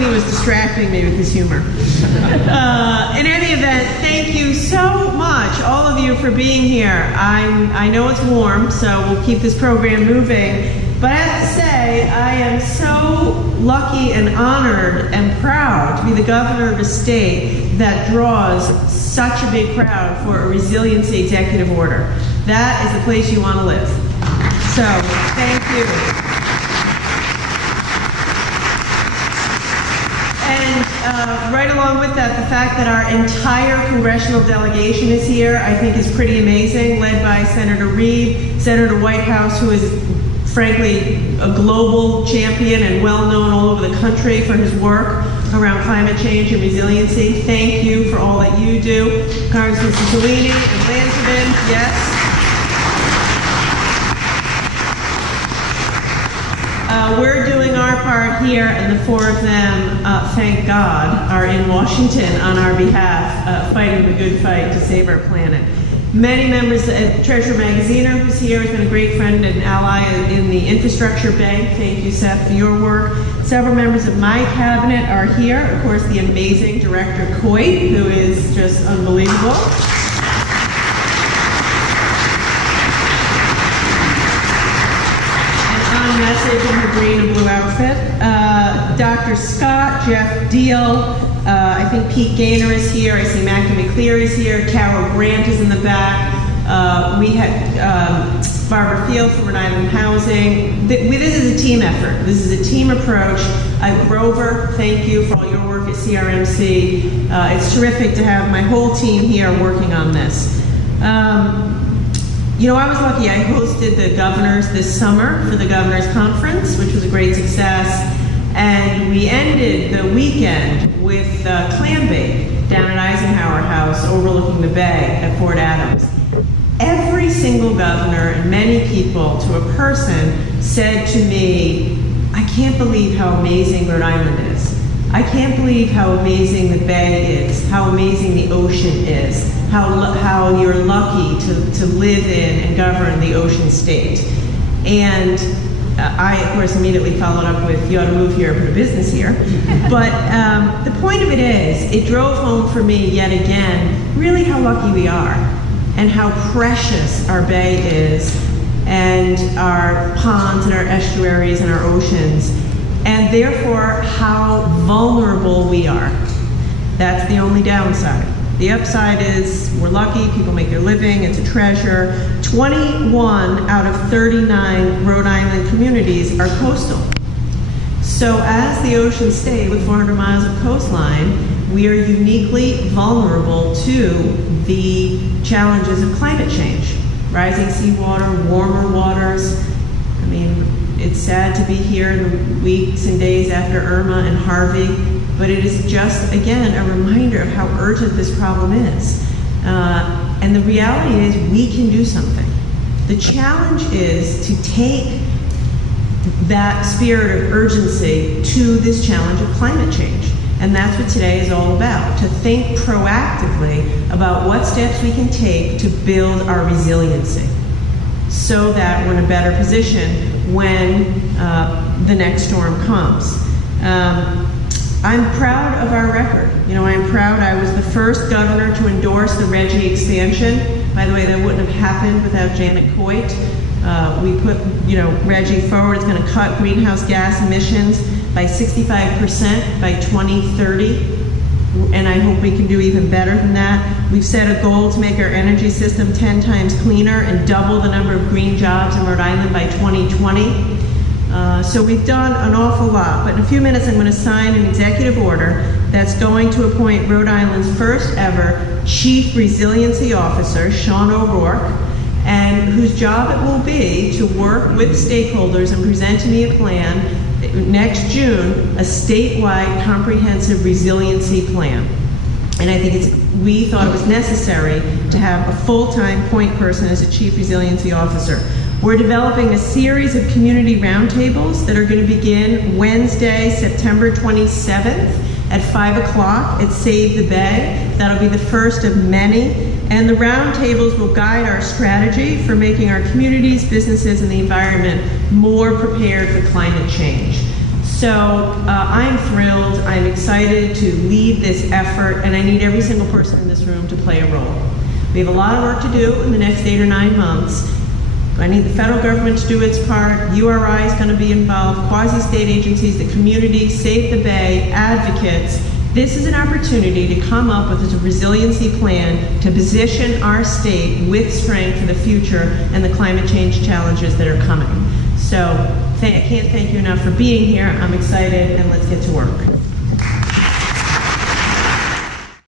Mussolini was distracting me with his humor. In any event, thank you so much, all of you, for being here. I know it's warm, so we'll keep this program moving. But I have to say, I am so lucky and honored and proud to be the governor of a state that draws such a big crowd for a resiliency executive order. That is the place you want to live. So, thank you. And right along with that, the fact that our entire congressional delegation is here, I think is pretty amazing, led by Senator Reid, Senator Whitehouse, who is frankly a global champion and well-known all over the country for his work around climate change and resiliency. Thank you for all that you do. Congressman Cicilline and Lansman, yes. We're doing our part here, and the four of them, thank God, are in Washington on our behalf, fighting the good fight to save our planet. Many members, Treasurer Magaziner, who's here, has been a great friend and ally in the Infrastructure Bank. Thank you, Seth, for your work. Several members of my cabinet are here. Of course, the amazing Director Coit, who is just unbelievable. Message in her green and blue outfit. Dr. Scott, Jeff Deal, I think Pete Gaynor is here. I see Mackie McCleary is here. Carol Grant is in the back. We had Barbara Field from Rhode Island Housing. This is a team effort. This is a team approach. Grover, thank you for all your work at CRMC. It's terrific to have my whole team here working on this. You know, I was lucky. I hosted the governors this summer for the Governors Conference, which was a great success. And we ended the weekend with clam bake down at Eisenhower House overlooking the bay at Fort Adams. Every single governor and many people, to a person, said to me, I can't believe how amazing Rhode Island is. I can't believe how amazing the bay is, how amazing the ocean is, how you're lucky to live in and govern the ocean state. And I, of course, immediately followed up with, you ought to move here, put a business here. But the point of it is, it drove home for me yet again, really how lucky we are and how precious our bay is and our ponds and our estuaries and our oceans, and therefore how vulnerable we are. That's the only downside. The upside is we're lucky, people make their living, it's a treasure. 21 out of 39 Rhode Island communities are coastal. So as the ocean state with 400 miles of coastline, we are uniquely vulnerable to the challenges of climate change. Rising seawater, warmer waters. I mean, it's sad to be here in the weeks and days after Irma and Harvey, but it is just, again, a reminder of how urgent this problem is. And the reality is we can do something. The challenge is to take that spirit of urgency to this challenge of climate change. And that's what today is all about, to think proactively about what steps we can take to build our resiliency so that we're in a better position when the next storm comes. I'm proud of our record. You know, I'm proud I was the first governor to endorse the RGGI expansion. By the way, that wouldn't have happened without Janet Coit. We put, RGGI forward. It's going to cut greenhouse gas emissions by 65% by 2030, and I hope we can do even better than that. We've set a goal to make our energy system 10 times cleaner and double the number of green jobs in Rhode Island by 2020. So we've done an awful lot, but in a few minutes I'm going to sign an executive order that's going to appoint Rhode Island's first ever Chief Resiliency Officer, Sean O'Rourke, and whose job it will be to work with stakeholders and present to me a plan next June, a statewide comprehensive resiliency plan. And I think we thought it was necessary to have a full-time point person as a Chief Resiliency Officer. We're developing a series of community roundtables that are going to begin Wednesday, September 27th at 5 o'clock at Save the Bay. That'll be the first of many. And the roundtables will guide our strategy for making our communities, businesses, and the environment more prepared for climate change. So I'm thrilled, I'm excited to lead this effort, and I need every single person in this room to play a role. We have a lot of work to do in the next 8 or 9 months. I need the federal government to do its part. URI is going to be involved, quasi-state agencies, the community, Save the Bay, advocates. This is an opportunity to come up with a resiliency plan to position our state with strength for the future and the climate change challenges that are coming. So I can't thank you enough for being here. I'm excited, and let's get to work.